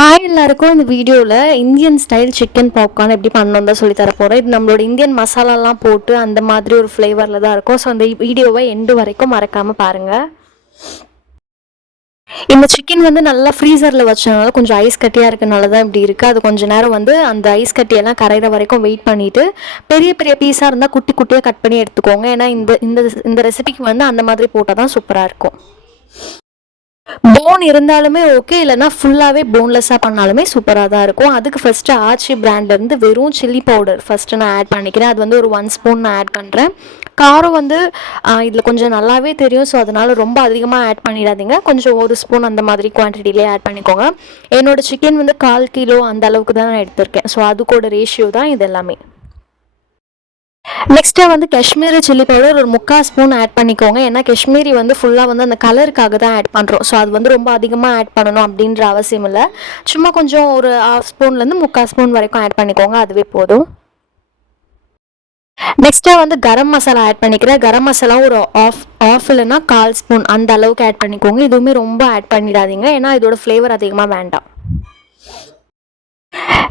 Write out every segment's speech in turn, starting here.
Hi எல்லாருக்கும் இந்த வீடியோவில் இந்தியன் ஸ்டைல் சிக்கன் பாப்கார்ன் எப்படி பண்ணணும் தான் சொல்லி தர போகிறேன். இது நம்மளோட இந்தியன் மசாலாலாம் போட்டு அந்த மாதிரி ஒரு ஃப்ளேவரில் தான் இருக்கும். ஸோ அந்த வீடியோவை எண்டு வரைக்கும் மறக்காமல் பாருங்கள். இந்த சிக்கன் வந்து நல்லா ஃப்ரீசரில் வச்சனால கொஞ்சம் ஐஸ் கட்டியாக இருக்கனால தான் இப்படி இருக்குது. அது கொஞ்சம் நேரம் வந்து அந்த ஐஸ் கட்டியெல்லாம் கரைகிற வரைக்கும் வெயிட் பண்ணிவிட்டு பெரிய பெரிய பீஸாக இருந்தால் குட்டி குட்டியாக கட் பண்ணி எடுத்துக்கோங்க. ஏன்னா இந்த இந்த இந்த ரெசிபிக்கு வந்து அந்த மாதிரி போட்டால் தான் சூப்பராக இருக்கும். போன் இருந்தாலுமே ஓகே, இல்லைனா ஃபுல்லாகவே போன்லெஸ்ஸாக பண்ணாலுமே சூப்பராக தான் இருக்கும். அதுக்கு ஃபஸ்ட்டு ஆச்சி பிராண்ட்லேருந்து வெறும் சில்லி பவுடர் ஃபஸ்ட்டு நான் ஆட் பண்ணிக்கிறேன். அது வந்து ஒரு 1 ஸ்பூன் நான் ஆட் பண்ணுறேன். காரம் வந்து இதில் கொஞ்சம் நல்லாவே தெரியும். ஸோ அதனால் ரொம்ப அதிகமாக ஆட் பண்ணிடாதீங்க. கொஞ்சம் 1 ஸ்பூன் அந்த மாதிரி குவான்டிட்டிலே ஆட் பண்ணிக்கோங்க. என்னோடய சிக்கன் வந்து 1/4 கிலோ அந்த அளவுக்கு தான் நான் எடுத்திருக்கேன். ஸோ அதுக்கூட ரேஷியோ தான் இது எல்லாமே. நெக்ஸ்ட்டு வந்து காஷ்மீரி சில்லி பவுடர் ஒரு 3/4 ஸ்பூன் ஆட் பண்ணிக்கோங்க. ஏன்னா காஷ்மீரி வந்து ஃபுல்லாக வந்து அந்த கலருக்காக தான் ஆட் பண்ணுறோம். ஸோ அது வந்து ரொம்ப அதிகமாக ஆட் பண்ணணும் அப்படின்ற அவசியம் இல்லை. சும்மா கொஞ்சம் ஒரு 1/2 ஸ்பூன்லேருந்து 3/4 ஸ்பூன் வரைக்கும் ஆட் பண்ணிக்கோங்க, அதுவே போதும். நெக்ஸ்ட்டாக வந்து கரம் மசாலா ஆட் பண்ணிக்கிறேன். கரம் மசாலா ஒரு ஆஃப் இல்லைன்னா 1/4 ஸ்பூன் அந்த அளவுக்கு ஆட் பண்ணிக்கோங்க. இதுவுமே ரொம்ப ஆட் பண்ணிடாதீங்க, ஏன்னா இதோட ஃப்ளேவர் அதிகமாக வேண்டாம்.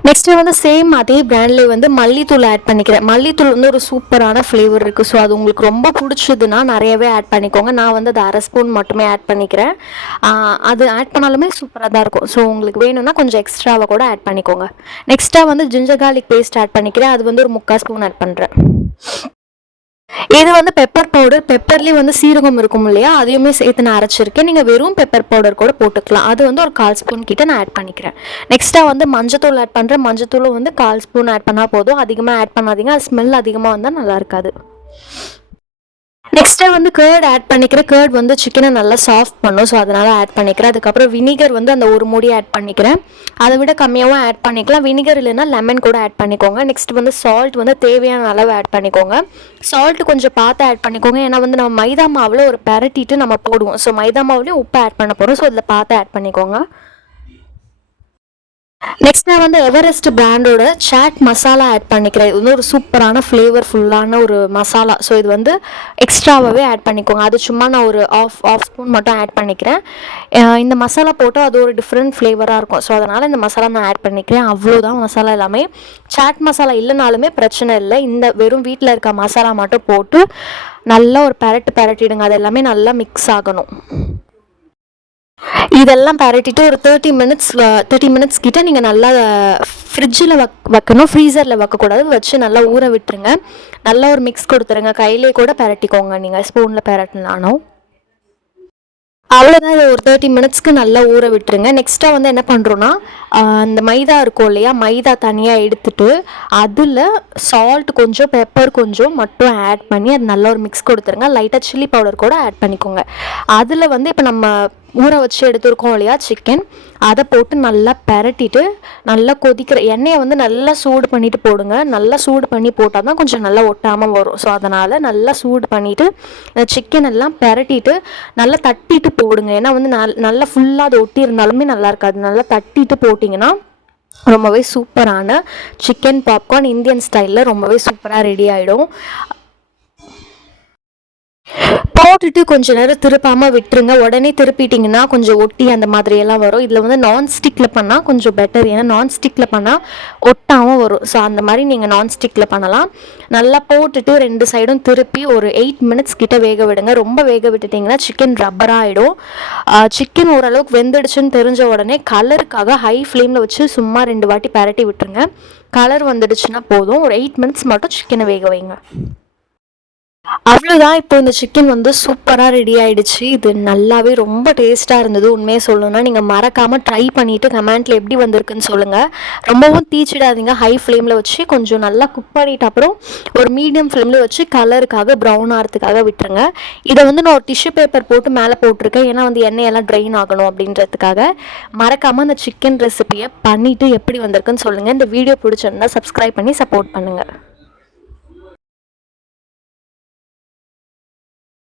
நெக்ஸ்ட்டு வந்து சேம் அதே பிராண்ட்லேயே வந்து மல்லித்தூள் ஆட் பண்ணிக்கிறேன். மல்லித்தூள் வந்து ஒரு சூப்பரான ஃப்ளேவர் இருக்குது. ஸோ அது உங்களுக்கு ரொம்ப பிடிச்சதுன்னா நிறையவே ஆட் பண்ணிக்கோங்க. நான் வந்து அது 1/2 ஸ்பூன் மட்டுமே ஆட் பண்ணிக்கிறேன். அது ஆட் பண்ணாலுமே சூப்பராக தான் இருக்கும். ஸோ உங்களுக்கு வேணும்னா கொஞ்சம் எக்ஸ்ட்ராவாக கூட ஆட் பண்ணிக்கோங்க. நெக்ஸ்ட்டாக வந்து ஜிஞ்சர் கார்லிக் பேஸ்ட் ஆட் பண்ணிக்கிறேன். அது வந்து ஒரு 3/4 ஸ்பூன் ஆட் பண்ணுறேன். இது வந்து பெப்பர் பவுடர். பெப்பர்லேயே வந்து சீரகம் இருக்கும் இல்லையா, அதையுமே சேர்த்து நான் அரைச்சிருக்கேன். நீங்கள் வெறும் பெப்பர் பவுடர் கூட போட்டுக்கலாம். அது வந்து ஒரு 1/4 ஸ்பூன் கிட்ட நான் ஆட் பண்ணிக்கிறேன். நெக்ஸ்ட்டாக வந்து மஞ்சத்தூள் ஆட் பண்ணுறேன். மஞ்சத்தூளும் வந்து 1/4 ஸ்பூன் ஆட் பண்ணால் போதும். அதிகமாக ஆட் பண்ணாதீங்க, அது ஸ்மெல் அதிகமாக வந்தால் நல்லா இருக்காது. நெக்ஸ்ட்டு வந்து கேர்ட் ஆட் பண்ணிக்கிறேன். கேர்ட் வந்து சிக்கனை நல்லா சாஃப்ட் பண்ணும். ஸோ அதனால் ஆட் பண்ணிக்கிறேன். அதுக்கப்புறம் வினிகர் வந்து அந்த ஒரு மூடி ஆட் பண்ணிக்கிறேன். அதை விட கம்மியாகவும் ஆட் பண்ணிக்கலாம். வினிகர் இல்லைன்னா லெமன் கூட ஆட் பண்ணிக்கோங்க. நெக்ஸ்ட் வந்து சால்ட் வந்து தேவையான அளவு ஆட் பண்ணிக்கோங்க. சால்ட் கொஞ்சம் பார்த்து ஆட் பண்ணிக்கோங்க. ஏன்னா வந்து நம்ம மைதா மாவில் ஒரு பரட்டிட்டு நம்ம போடுவோம். ஸோ மைதா மாவுலேயும் உப்பு ஆட் பண்ண போகிறோம். ஸோ அதில் பார்த்து ஆட் பண்ணிக்கோங்க. நெக்ஸ்ட் நான் வந்து எவரெஸ்ட் பிராண்டோட சாட் மசாலா ஆட் பண்ணிக்கிறேன். இது வந்து ஒரு சூப்பரான ஃப்ளேவர்ஃபுல்லான ஒரு மசாலா. ஸோ இது வந்து எக்ஸ்ட்ராவாகவே ஆட் பண்ணிக்கோங்க. அது சும்மா நான் ஒரு ஆஃப் ஸ்பூன் மட்டும் ஆட் பண்ணிக்கிறேன். இந்த மசாலா போட்டால் அது ஒரு டிஃப்ரெண்ட் ஃப்ளேவராக இருக்கும். ஸோ அதனால் இந்த மசாலா நான் ஆட் பண்ணிக்கிறேன். அவ்வளோதான் மசாலா எல்லாமே. சாட் மசாலா இல்லைனாலுமே பிரச்சனை இல்லை. இந்த வெறும் வீட்டில் இருக்க மசாலா மட்டும் போட்டு நல்லா ஒரு பரட்டிடுங்க. அது எல்லாமே நல்லா மிக்ஸ் ஆகணும். இதெல்லாம் பரட்டிட்டு ஒரு 30 மினிட்ஸ் கிட்ட நீங்கள் நல்லா ஃப்ரிட்ஜில் வைக்கணும். ஃப்ரீசரில் வைக்கக்கூடாது. வச்சு நல்லா ஊற விட்டுருங்க. நல்லா ஒரு மிக்ஸ் கொடுத்துருங்க. கையிலே கூட பரட்டிக்கோங்க, நீங்கள் ஸ்பூனில் பரட்டினாலும். அவ்வளோதான். இதை ஒரு 30 மினிட்ஸ்க்கு நல்லா ஊற விட்டுருங்க. நெக்ஸ்ட்டாக வந்து என்ன பண்ணுறோன்னா, அந்த மைதா இருக்கும் இல்லையா, மைதா தனியாக எடுத்துட்டு அதில் சால்ட் கொஞ்சம் பெப்பர் கொஞ்சம் மட்டும் ஆட் பண்ணி அது நல்லா ஒரு மிக்ஸ் கொடுத்துருங்க. லைட்டாக சில்லி பவுடர் கூட ஆட் பண்ணிக்கோங்க. அதில் வந்து இப்போ நம்ம ஊற வச்சு எடுத்துருக்கோம் இல்லையா சிக்கன், அதை போட்டு நல்லா பரட்டிட்டு நல்லா கொதிக்கிற எண்ணெயை வந்து நல்லா சூடு பண்ணிவிட்டு போடுங்க. நல்லா சூடு பண்ணி போட்டால் தான் கொஞ்சம் நல்லா ஒட்டாமல் வரும். ஸோ அதனால் நல்லா சூடு பண்ணிவிட்டு சிக்கன் எல்லாம் பரட்டிட்டு நல்லா தட்டிட்டு போடுங்க. ஏன்னா வந்து நல்லா ஃபுல்லாக அது ஒட்டி இருந்தாலுமே நல்லா இருக்காது. நல்லா தட்டிட்டு போட்டிங்கன்னா ரொம்பவே சூப்பரான சிக்கன் பாப்கார்ன் இந்தியன் ஸ்டைலில் ரொம்பவே சூப்பராக ரெடி ஆகிடும். போட்டுட்டு கொஞ்சம் நேரம் திருப்பாமல் விட்டுருங்க. உடனே திருப்பிட்டிங்கன்னா கொஞ்சம் ஒட்டி அந்த மாதிரியெல்லாம் வரும். இதில் வந்து நான்ஸ்டிக்கில் பண்ணால் கொஞ்சம் பெட்டர். ஏன்னா நான்ஸ்டிக்கில் பண்ணால் ஒட்டாமல் வரும். ஸோ அந்த மாதிரி நீங்கள் நான்ஸ்டிக்கில் பண்ணலாம். நல்லா போட்டுட்டு 2 சைடும் திருப்பி ஒரு 8 மினிட்ஸ் கிட்ட வேக விடுங்க. ரொம்ப வேக விட்டுட்டிங்கன்னா சிக்கன் ரப்பராக ஆகிடும். சிக்கன் ஓரளவுக்கு வெந்துடுச்சுன்னு தெரிஞ்ச உடனே கலருக்காக ஹை ஃப்ளேமில் வச்சு சும்மா 2 வாட்டி பரட்டி விட்டுருங்க. கலர் வந்துடுச்சுன்னா போதும். ஒரு 8 மினிட்ஸ் மட்டும் சிக்கனை வேக வைங்க. அவ்வளோதான். இப்போ இந்த சிக்கன் வந்து சூப்பராக ரெடி ஆகிடுச்சு. இது நல்லாவே ரொம்ப டேஸ்ட்டாக இருந்தது. உண்மையாக சொல்லணும்னா நீங்கள் மறக்காமல் ட்ரை பண்ணிவிட்டு கமெண்ட்டில் எப்படி வந்திருக்குன்னு சொல்லுங்கள். ரொம்பவும் தீச்சிடாதீங்க. ஹை ஃப்ளேமில் வச்சு கொஞ்சம் நல்லா குக் பண்ணிட்டு அப்புறம் ஒரு மீடியம் ஃப்ளேமில் வச்சு கலருக்காக ப்ரௌன் ஆகிறதுக்காக விட்டுருங்க. இதை வந்து நான் ஒரு டிஷ்யூ பேப்பர் போட்டு மேலே போட்டிருக்கேன். ஏன்னா வந்து எண்ணெயெல்லாம் ட்ரெயின் ஆகணும் அப்படின்றதுக்காக. மறக்காமல் அந்த சிக்கன் ரெசிபியை பண்ணிவிட்டு எப்படி வந்திருக்குன்னு சொல்லுங்கள். இந்த வீடியோ பிடிச்சிருந்தா சப்ஸ்கிரைப் பண்ணி சப்போர்ட் பண்ணுங்கள்.